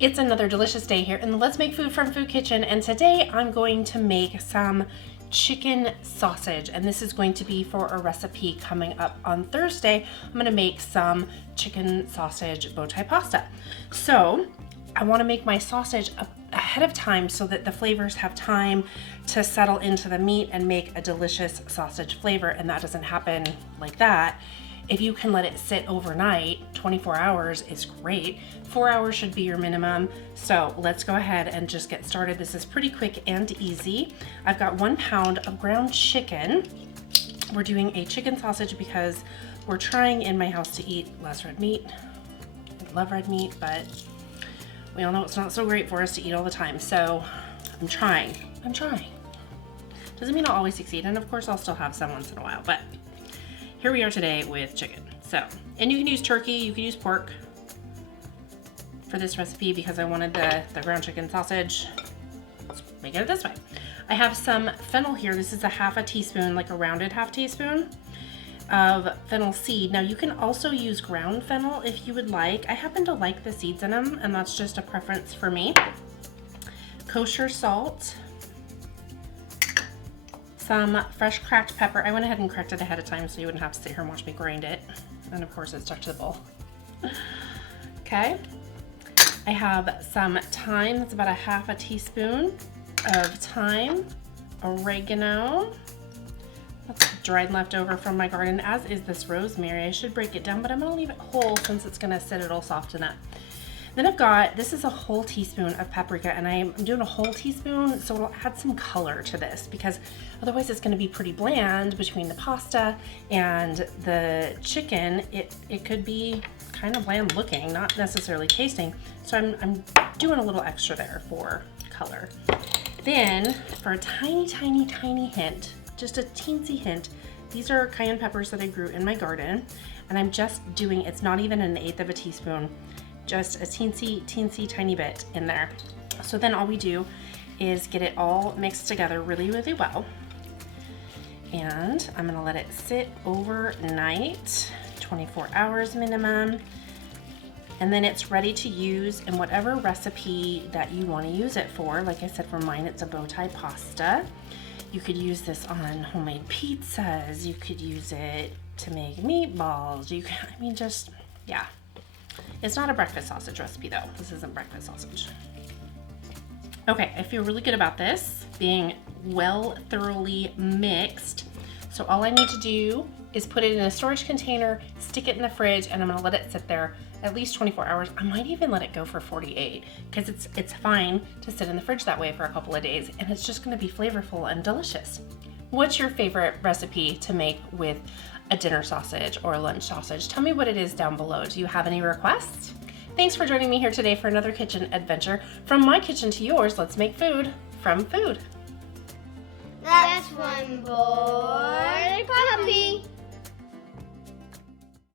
It's another delicious day here in the Let's Make Food from Food Kitchen, and today I'm going to make some chicken sausage, and this is going to be for a recipe coming up on Thursday. I'm going to make some chicken sausage bow tie pasta. So I want to make my sausage ahead of time so that the flavors have time to settle into the meat and make a delicious sausage flavor, and that doesn't happen like that. If you can let it sit overnight, 24 hours is great. 4 hours should be your minimum. So let's go ahead and just get started. This is pretty quick and easy. I've got 1 pound of ground chicken. We're doing a chicken sausage because we're trying in my house to eat less red meat. I love red meat, but we all know it's not so great for us to eat all the time. So I'm trying. Doesn't mean I'll always succeed. And of course I'll still have some once in a while, but here we are today with chicken. So, and you can use turkey, you can use pork for this recipe because I wanted the ground chicken sausage. Let's make it this way. I have some fennel here. This is a half a teaspoon, like a rounded half teaspoon of fennel seed. Now you can also use ground fennel if you would like. I happen to like the seeds in them, and that's just a preference for me. Kosher salt. Some fresh cracked pepper. I went ahead and cracked it ahead of time so you wouldn't have to sit here and watch me grind it. And of course it stuck to the bowl. Okay. I have some thyme. That's about a half a teaspoon of thyme. Oregano. That's dried leftover from my garden, as is this rosemary. I should break it down, but I'm gonna leave it whole since it's gonna sit, it'll soften up. Then I've got, this is a whole teaspoon of paprika, and I'm doing a whole teaspoon so it'll add some color to this, because otherwise it's going to be pretty bland between the pasta and the chicken. It could be kind of bland looking, not necessarily tasting. So I'm doing a little extra there for color. Then for a tiny hint, just a teensy hint, these are cayenne peppers that I grew in my garden, and I'm just doing, it's not even 1/8 of a teaspoon, just a teensy tiny bit in there. So then all we do is get it all mixed together really well. And I'm gonna let it sit overnight, 24 hours minimum. And then it's ready to use in whatever recipe that you wanna use it for. Like I said, for mine, it's a bow tie pasta. You could use this on homemade pizzas. You could use it to make meatballs. You can, I mean, just, yeah. It's not a breakfast sausage recipe though. This isn't breakfast sausage. Okay, I feel really good about this being thoroughly mixed. So all I need to do is put it in a storage container, stick it in the fridge, and I'm gonna let it sit there at least 24 hours. I might even let it go for 48 because it's fine to sit in the fridge that way for a couple of days, and it's just gonna be flavorful and delicious. What's your favorite recipe to make with a dinner sausage or a lunch sausage? Tell me what it is down below. Do you have any requests? Thanks for joining me here today for another kitchen adventure. From my kitchen to yours, let's make food from food. That's one boy puppy.